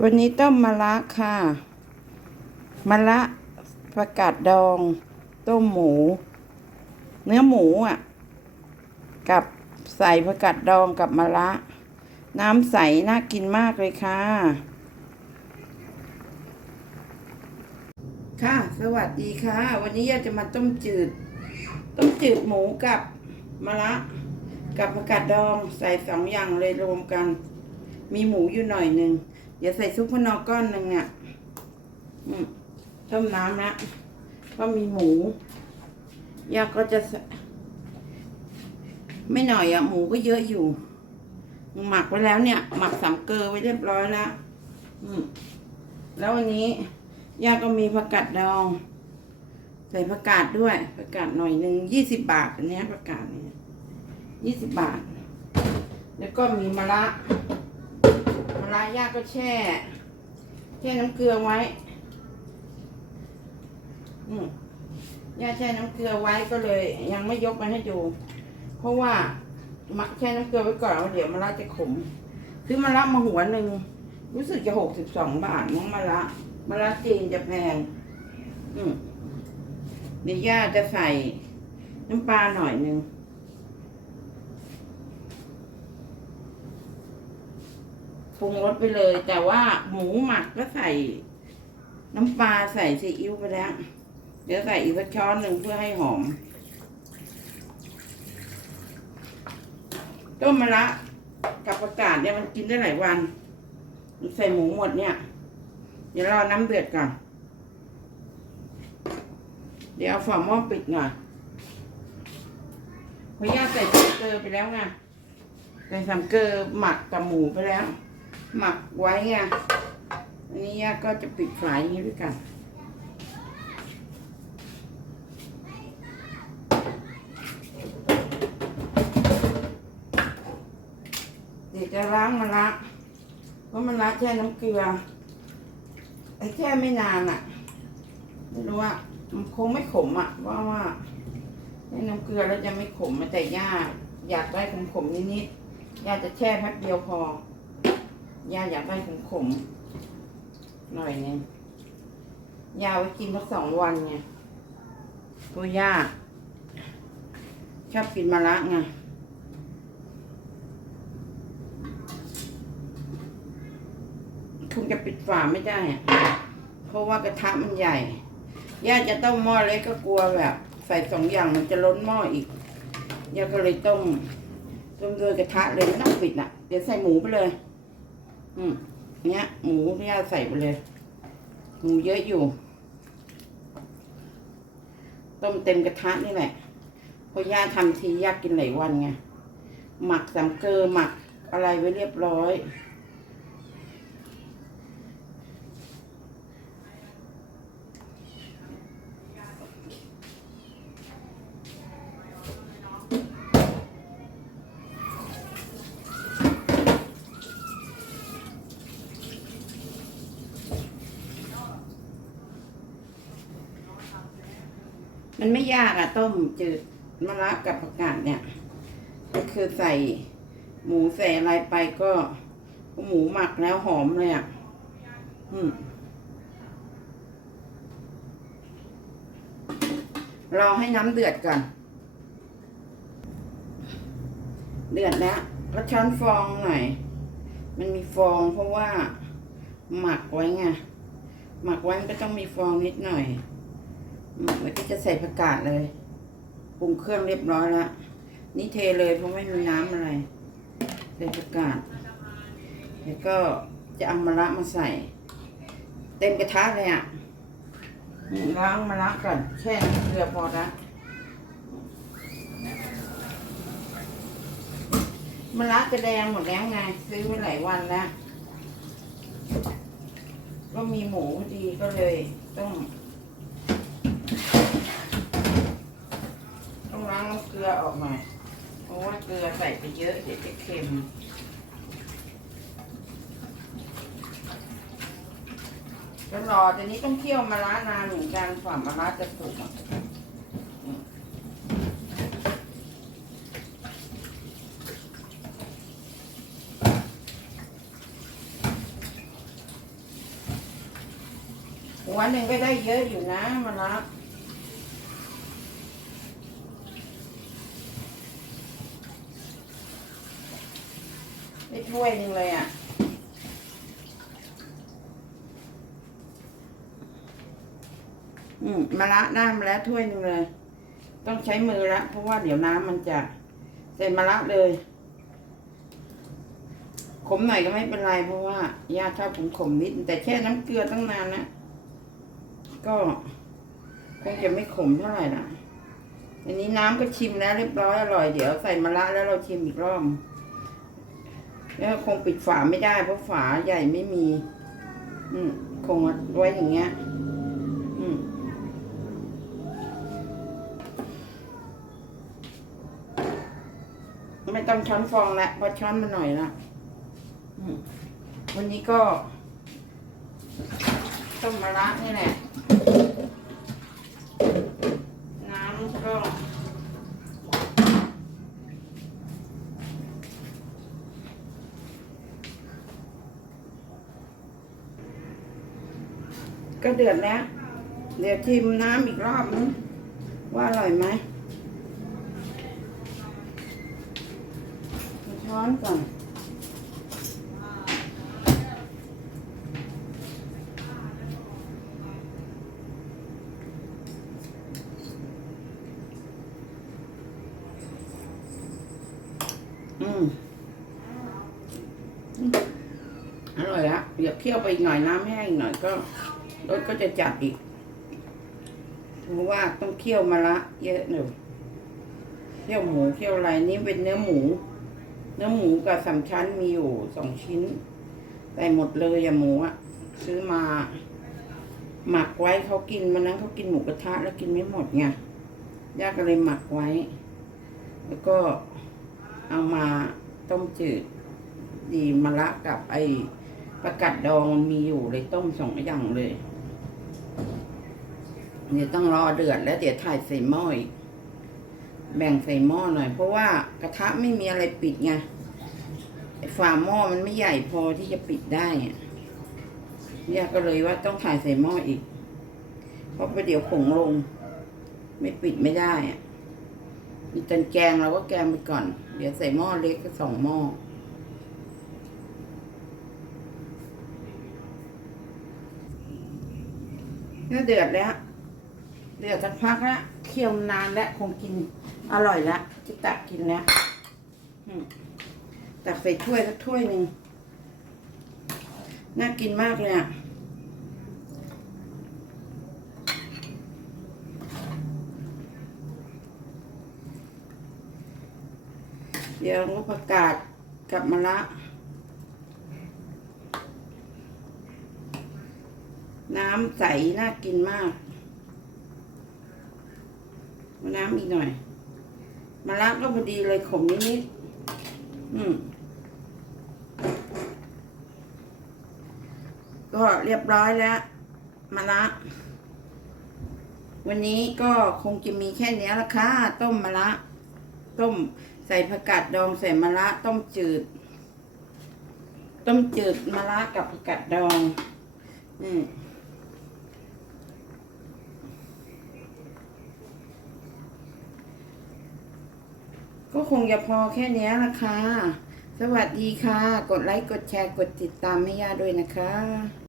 วันนี้ต้มมะระค่ะมะระประกาศดอง ต้มหมู เนื้อหมูอะ กับใส่ผักกาดดองกับมะระน้ำใส น่ากินมากเลยค่ะ ค่ะ สวัสดีค่ะ วันนี้อยากจะมาต้มจืด ต้มจืดหมูกับมะระกับผักกาดดองใส่สองอย่างเลยรวมกัน มีหมูอยู่หน่อยหนึ่ง เดี๋ยวใส่ซุปพะนอก้อนหนึ่งอะอืมต้มน้ำละก็มีหมูยาก็จะ ไม่หน่อยอะ หมูก็เยอะอยู่ หมักไว้แล้วเนี่ย หมักสามเกลือไว้เรียบร้อยแล้วอืมแล้ววันนี้ย่าก็มีผักกาดดอง ใส่ผักกาดด้วยผักกาดหน่อยหนึ่งยี่สิบบาท อันนี้ผักกาดเนี่ยยี่สิบบาท แล้วก็มีมะระ ระย่ากก็แช่ แช่น้ำเกลือไว้ย่าแช่น้ำเกลือไว้ก็เลย ยังไม่ยกมาให้ดู เพราะว่ามักแช่น้ำเกลือไว้ก่อนเดี๋ยวมะระจะขมซื้อมะระมาหัวหนึ่งรู้สึกจะหกสิบสองบาทน้องมะระมะระจีนจะแพง อืมเดี๋ยวย่าจะใส่น้ำปลาหน่อยหนึ่ง ปรุงรสไปเลย แต่ว่าหมูหมักก็ใส่ น้ำปลาใส่ซีอิ๊วไปแล้ว เดี๋ยวใส่อีกสักช้อนหนึ่งเพื่อให้หอม ต้มมะระกับประกาศเนี่ยมันกินได้หลายวัน ใส่หมูหมดเนี่ย เดี๋ยวรอน้ำเดือดก่อน เดี๋ยวเอาฝาหม้อปิดหน่อยเพราะย่าใส่สัมเกลือไปแล้วไงใส่สัมเกลือหมักกับหมูไปแล้ว หมักไว้ไงอันนี้ย่าก็จะปิดฝายนี้ด้วยกัน เดี๋ยวจะล้างมะระเพราะมะระแช่น้ำเกลือไอ้แช่ไม่นานอะ ไม่รู้ว่ามันคงไม่ขมอะว่าว่าแช่น้ำเกลือแล้วจะไม่ขมแต่ย่าอยากได้ขมๆนิดๆย่าจะแช่แป๊บเดียวพอ ย่าอยากได้ขมขมๆหน่อยนึงยาไว้กินสักสองวันไงตัวย่าชอบกินมะระไงคงจะปิดฝาไม่ได้ เพราะว่ากระทะมันใหญ่ ย่าจะต้มหม้อเล็กก็กลัวแบบ ใส่สองอย่างมันจะล้นหม้ออีก ย่าก็เลยต้มต้มด้วยกระทะเลยไม่ต้องปิดอะ เดี๋ยวใส่หมูไปเลย อืมเนี้ย หมูที่ย่าใส่ไปเลย หมูเยอะอยู่ ต้มเต็มกระทะนี่แหละเพราะย่าทำทีย่ากินหลายวันไงหมักสามเกลือหมักอะไรไว้เรียบร้อย มันไม่ยากอะต้มจืดมะระกับผักกาดเนี่ย ก็คือใส่หมูใส่อะไรไปก็หมูหมักแล้วหอมเลยอะอืมรอให้น้ำเดือดก่อน เดือดแล้วแล้วช้อนฟองหน่อย มันมีฟองเพราะว่า หมักไว้ไง หมักไว้มันก็ต้องมีฟองนิดหน่อย อืมวันนี้จะใส่ผักกาดเลยปรุงเครื่องเรียบร้อยแล้วนี่เทเลยเพราะไม่มีน้ำอะไร ใส่ผักกาดแล้วก็จะเอามะระมาใส่ เต็มกระทะเลยอะล้างมะระก่อนแช่น้ำเกลือพอละมะระจะแดงหมดแล้วไงซื้อไว้หลายวันแล้ว ก็มีหมูพอดีก็เลยต้อง ต้องล้างน้ำเกลือออกหน่อยเพราะว่าเกลือใส่ไปเยอะเดี๋ยวจะเค็มก็รอแต่นี้ต้องเคี่ยวมะระนานเหมือนกันฝ่ามะระจะสุกอะอืมหัวหนึ่งก็ได้เยอะอยู่นะมะระ ได้ถ้วยหนึ่งเลยอะ อืมมะระได้มาแล้วถ้วยหนึ่งเลย ต้องใช้มือละเพราะว่าเดี๋ยวน้ำมันจะใส่มะระเลย ขมหน่อยก็ไม่เป็นไรเพราะว่าย่าชอบผมขมนิด แต่แช่น้ำเกลือตั้งนานนะ ก็คงจะไม่ขมเท่าไหร่ละอันนี้น้ำก็ชิมแล้วเรียบร้อยอร่อยเดี๋ยวใส่มะระแล้วเราชิมอีกรอบ แล้วคงปิดฝาไม่ได้เพราะฝาใหญ่ไม่มี อืมคงไว้อย่างเงี้ย อืมไม่ต้องช้อนฟองละเพราะช้อนมาหน่อยละวันนี้ก็ต้มมะระนี่แหละ น้ำก็ ก็เดือดแล้ว เดี๋ยวชิมน้ำอีกรอบนึงว่าอร่อยไหมช้อนก่อนอืมอร่อยละเดี๋ยวเคี่ยวไปอีกหน่อยน้ำแห้งอีกหน่อยก็ รสก็จะจัดอีกเพราะว่าต้องเคี่ยวมาละเยอะหนึ่งเคี่ยวหมูเคี่ยวอะไรนี่เป็นเนื้อหมู เนื้อหมูกับสามชั้นมีอยู่สองชิ้นแต่หมดเลยอะหมูอะซื้อมา หมักไว้เขากินมันนั้นเขากินหมูกระทะแล้วกินไม่หมดไงย่าก็เลยหมักไว้ แล้วก็เอามาต้มจืด ดีมะระกับไอประกัดดองมันมีอยู่เลยต้มสองอย่างเลย เดี๋ยวต้องรอเดือดแล้วเดี๋ยวถ่ายใส่หม้ออีกแบ่งใส่หม้อหน่อย เพราะว่ากระทะไม่มีอะไรปิดไงฝาหม้อมันไม่ใหญ่พอที่จะปิดได้เนี่ยก็เลยว่าต้องถ่ายใส่หม้ออีก เพราะไปเดี๋ยวผงลง ไม่ปิดไม่ได้อะอีจนแกงเราก็แกงไปก่อน เดี๋ยวใส่หม้อเล็กก็สองหม้อเนี่ยเดือดแล้ว เดือดสักพักแล้วเคี่ยวนานแล้วคงกินอร่อยแล้วจะตักกินแล้วตักใส่ถ้วยสักถ้วยหนึ่งน่ากินมากเลยอะเดี๋ยวลูกประกาศกลับมาละน้ำใสน่ากินมาก เอาน้ำอีกหน่อยมาละก็พอดีเลยขมนิดๆอืมก็เรียบร้อยแล้วมาละวันนี้ก็คงจะมีแค่เนี้ยละค่ะต้มมะละต้มใส่ผักกาดดองใส่มะละต้มจืด ต้มจืดมะละกับผักกาดดอง อืม ก็คงจะพอแค่นี้ละค่ะ สวัสดีค่ะ กดไลค์ กดแชร์ กดติดตามให้ย่าด้วยนะคะ